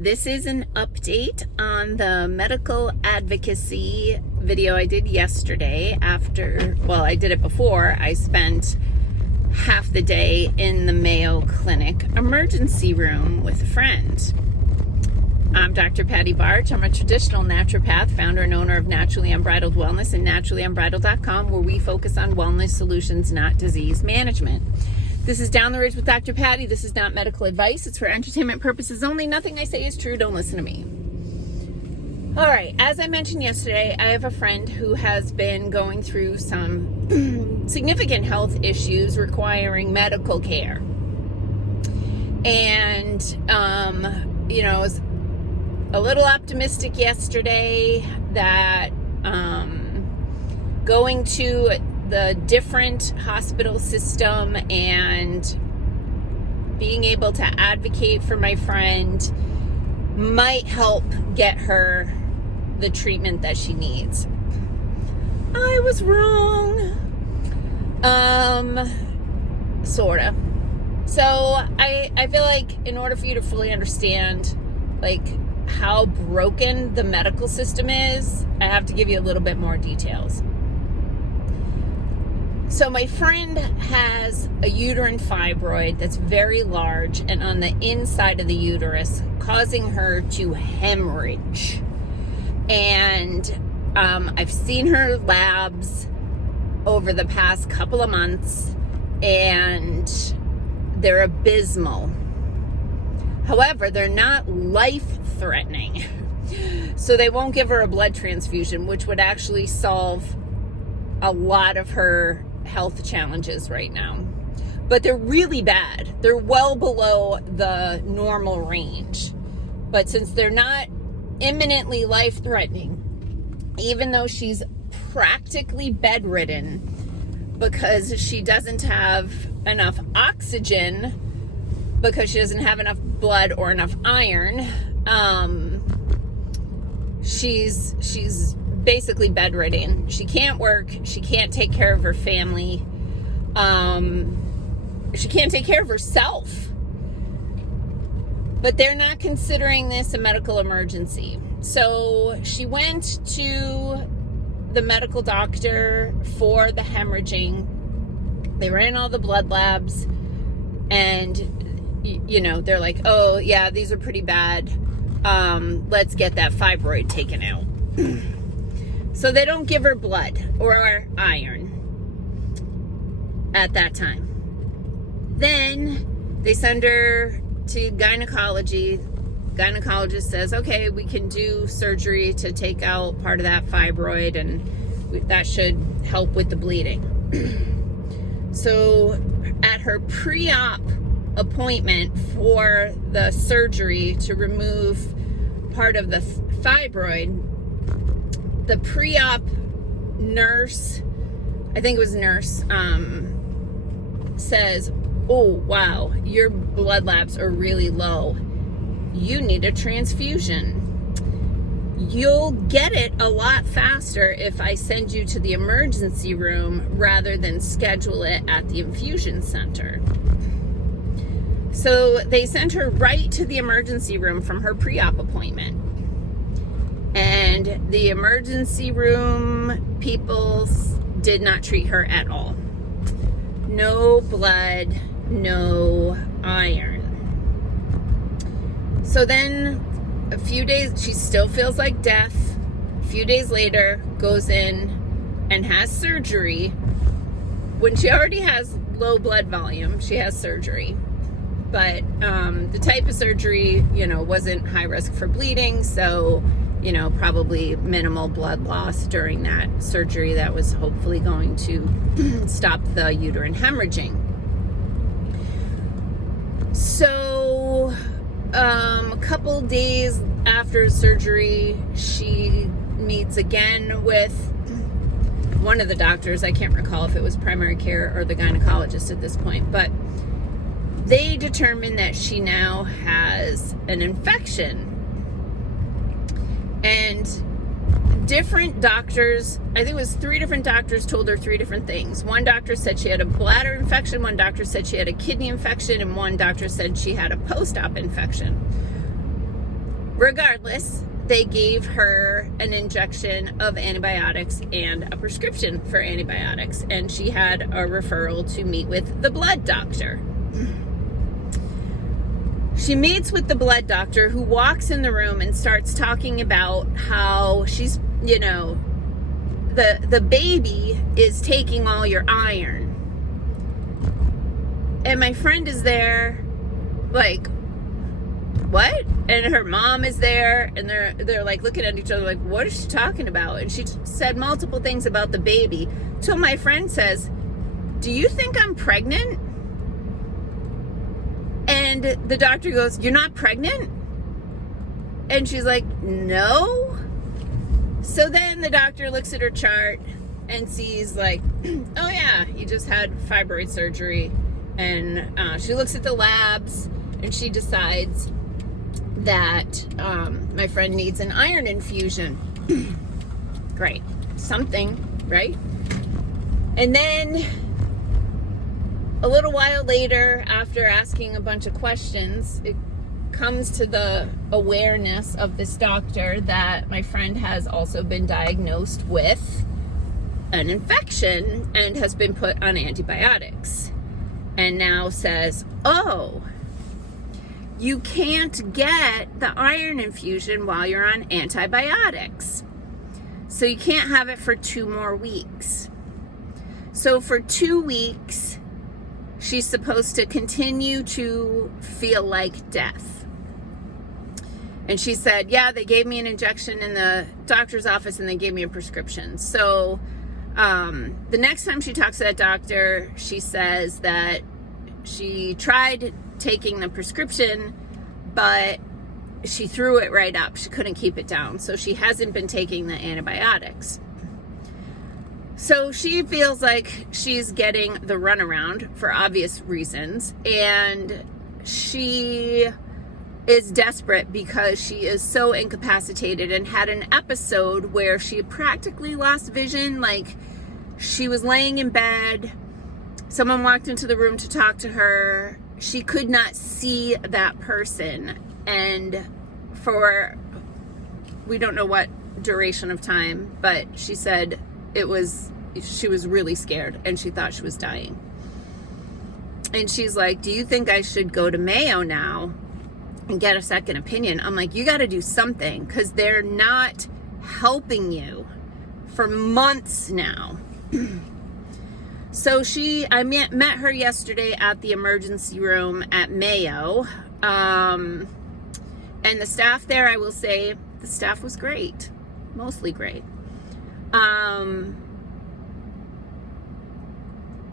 This is an update on the medical advocacy video I did yesterday I did it before I spent half the day in the Mayo Clinic emergency room with a friend. I'm Dr. Patty Barch. I'm a traditional naturopath, founder and owner of Naturally Unbridled Wellness and naturallyunbridled.com, where we focus on wellness solutions, not disease management. This is Down the Ridge with Dr. Patty. This is not medical advice. It's for entertainment purposes only. Nothing I say is true. Don't listen to me. All right. As I mentioned yesterday, I have a friend who has been going through some significant health issues requiring medical care. And, I was a little optimistic yesterday that going to the different hospital system and being able to advocate for my friend might help get her the treatment that she needs. I was wrong. Sorta. So I feel like in order for you to fully understand how broken the medical system is, I have to give you a little bit more details. So my friend has a uterine fibroid that's very large and on the inside of the uterus, causing her to hemorrhage. And I've seen her labs over the past couple of months, and they're abysmal. However, they're not life-threatening. So they won't give her a blood transfusion, which would actually solve a lot of her health challenges right now. But they're really bad. They're well below the normal range. But since they're not imminently life-threatening, even though she's practically bedridden because she doesn't have enough oxygen, because she doesn't have enough blood or enough iron, she's basically bedridden. She can't work. She can't take care of her family. She can't take care of herself. But they're not considering this a medical emergency. So she went to the medical doctor for the hemorrhaging. They ran all the blood labs, and they're like, oh yeah, these are pretty bad. Let's get that fibroid taken out. So they don't give her blood or iron at that time. Then they send her to gynecology. Gynecologist says, okay, we can do surgery to take out part of that fibroid, and that should help with the bleeding. So at her pre-op appointment for the surgery to remove part of the fibroid, the pre-op nurse, I think it was nurse, says, oh wow, your blood labs are really low. You need a transfusion. You'll get it a lot faster if I send you to the emergency room rather than schedule it at the infusion center. So they sent her right to the emergency room from her pre-op appointment. And the emergency room people did not treat her at all. No blood, no iron. So then a few days, she still feels like death. A few days later, goes in and has surgery. When she already has low blood volume, she has surgery. But the type of surgery, wasn't high risk for bleeding. So, probably minimal blood loss during that surgery that was hopefully going to stop the uterine hemorrhaging. So a couple days after surgery, she meets again with one of the doctors. I can't recall if it was primary care or the gynecologist at this point, but they determined that she now has an infection. And different doctors, I think it was 3 different doctors, told her 3 different things. One doctor said she had a bladder infection, one doctor said she had a kidney infection, and one doctor said she had a post-op infection. Regardless, they gave her an injection of antibiotics and a prescription for antibiotics, and she had a referral to meet with the blood doctor. She meets with the blood doctor, who walks in the room and starts talking about how she's, the baby is taking all your iron. And my friend is there, like, what? And her mom is there, and they're like looking at each other like, what is she talking about? And she said multiple things about the baby, till my friend says, do you think I'm pregnant? And the doctor goes, you're not pregnant? And she's like, no. So then the doctor looks at her chart and sees like, oh yeah, you just had fibroid surgery. And she looks at the labs and she decides that my friend needs an iron infusion. Great. Something, right? And then a little while later, after asking a bunch of questions, it comes to the awareness of this doctor that my friend has also been diagnosed with an infection and has been put on antibiotics. And now says, oh, you can't get the iron infusion while you're on antibiotics. So you can't have it for 2 more weeks. So for 2 weeks, she's supposed to continue to feel like death. And she said, yeah, they gave me an injection in the doctor's office and they gave me a prescription. So the next time she talks to that doctor, she says that she tried taking the prescription, but she threw it right up. She couldn't keep it down. So she hasn't been taking the antibiotics. So she feels like she's getting the runaround for obvious reasons. And she is desperate because she is so incapacitated and had an episode where she practically lost vision. Like, she was laying in bed. Someone walked into the room to talk to her. She could not see that person. And for, we don't know what duration of time, but she said she was really scared and she thought she was dying. And she's like, do you think I should go to Mayo now and get a second opinion? I'm like, you got to do something, because they're not helping you for months now. So I met her yesterday at the emergency room at Mayo. And the staff there, I will say, the staff was great. Mostly great.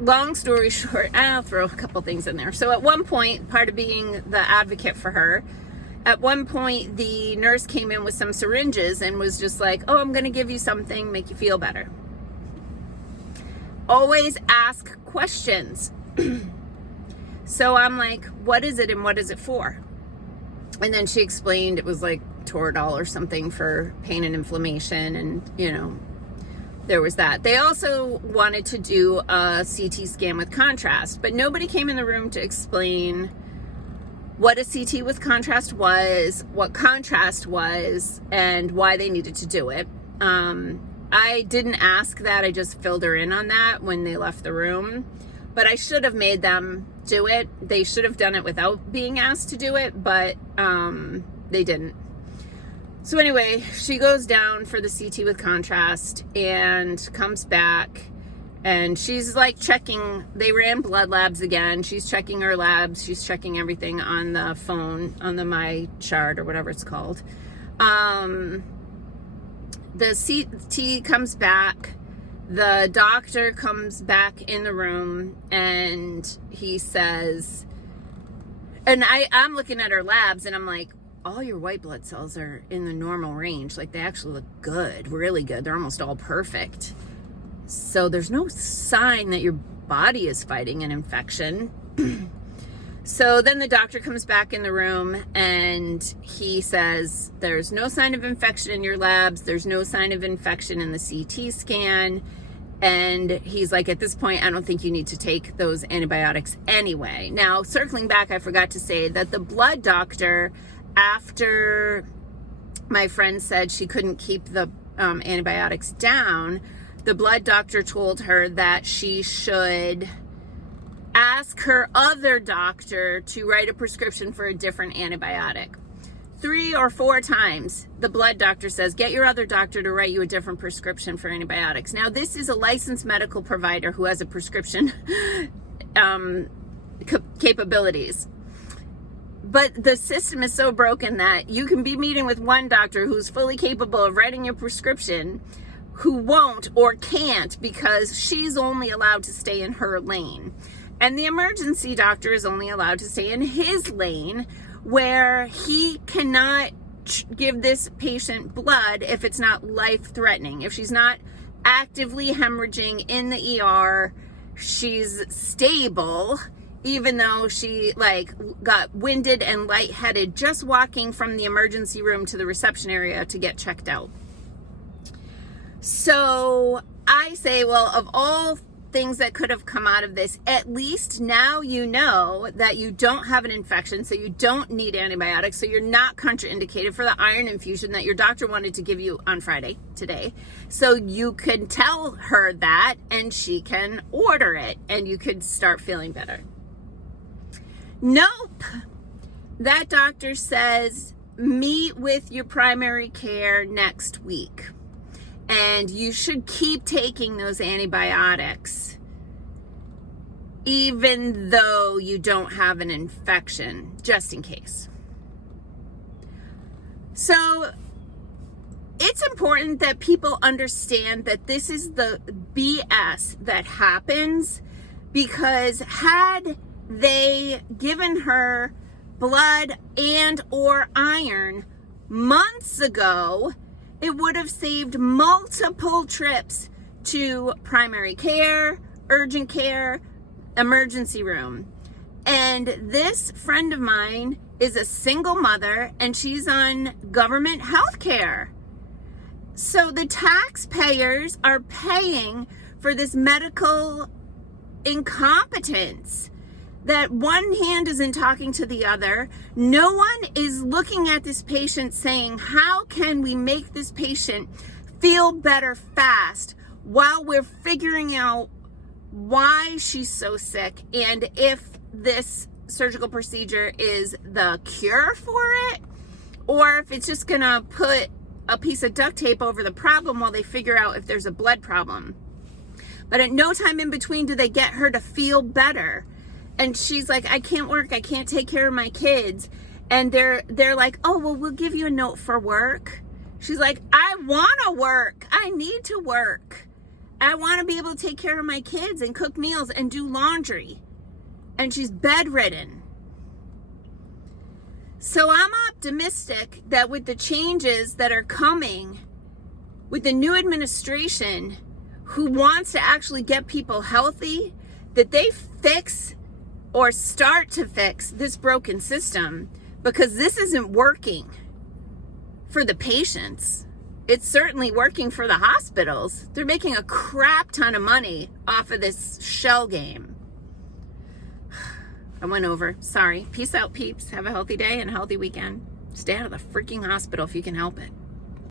Long story short, I'll throw a couple things in there. So at one point, part of being the advocate for her, at one point the nurse came in with some syringes and was just like, oh, I'm going to give you something, make you feel better. Always ask questions. So I'm like, what is it and what is it for? And then she explained it was like Toradol or something for pain and inflammation, and there was that. They also wanted to do a CT scan with contrast, but nobody came in the room to explain what a CT with contrast was, what contrast was, and why they needed to do it. I didn't ask that. I just filled her in on that when they left the room. But I should have made them do it. They should have done it without being asked to do it, but they didn't. So anyway, she goes down for the CT with contrast and comes back, and she's like checking. They ran blood labs again. She's checking her labs. She's checking everything on the phone, on the My Chart or whatever it's called. The CT comes back. The doctor comes back in the room and he says, and I'm looking at her labs and I'm like, all your white blood cells are in the normal range. Like, they actually look good, really good. They're almost all perfect. So there's no sign that your body is fighting an infection. So then the doctor comes back in the room and he says, there's no sign of infection in your labs. There's no sign of infection in the CT scan. And he's like, at this point, I don't think you need to take those antibiotics anyway. Now, circling back, I forgot to say that the blood doctor, after my friend said she couldn't keep the antibiotics down, the blood doctor told her that she should ask her other doctor to write a prescription for a different antibiotic. 3 or 4 times, the blood doctor says, get your other doctor to write you a different prescription for antibiotics. Now, this is a licensed medical provider who has a prescription capabilities. But the system is so broken that you can be meeting with one doctor who's fully capable of writing your prescription, who won't or can't because she's only allowed to stay in her lane. And the emergency doctor is only allowed to stay in his lane, where he cannot give this patient blood if it's not life-threatening. If she's not actively hemorrhaging in the ER, she's stable, even though she got winded and lightheaded just walking from the emergency room to the reception area to get checked out. So I say, well, of all things that could have come out of this, at least now you know that you don't have an infection, so you don't need antibiotics, so you're not contraindicated for the iron infusion that your doctor wanted to give you on Friday, today. So you can tell her that and she can order it and you could start feeling better. Nope. That doctor says, meet with your primary care next week. And you should keep taking those antibiotics, even though you don't have an infection, just in case. So it's important that people understand that this is the BS that happens, because had they given her blood and or iron months ago, it would have saved multiple trips to primary care, urgent care, emergency room. And this friend of mine is a single mother and she's on government health care. So the taxpayers are paying for this medical incompetence, that one hand isn't talking to the other. No one is looking at this patient saying, how can we make this patient feel better fast while we're figuring out why she's so sick and if this surgical procedure is the cure for it, or if it's just gonna put a piece of duct tape over the problem while they figure out if there's a blood problem. But at no time in between do they get her to feel better. And she's like, I can't work, I can't take care of my kids. And they're like, oh, well, we'll give you a note for work. She's like, I want to work. I need to work. I want to be able to take care of my kids and cook meals and do laundry. And she's bedridden. So I'm optimistic that with the changes that are coming, with the new administration who wants to actually get people healthy, that they fix or start to fix this broken system, because this isn't working for the patients. It's certainly working for the hospitals. They're making a crap ton of money off of this shell game. I went over. Sorry. Peace out, peeps. Have a healthy day and a healthy weekend. Stay out of the freaking hospital if you can help it.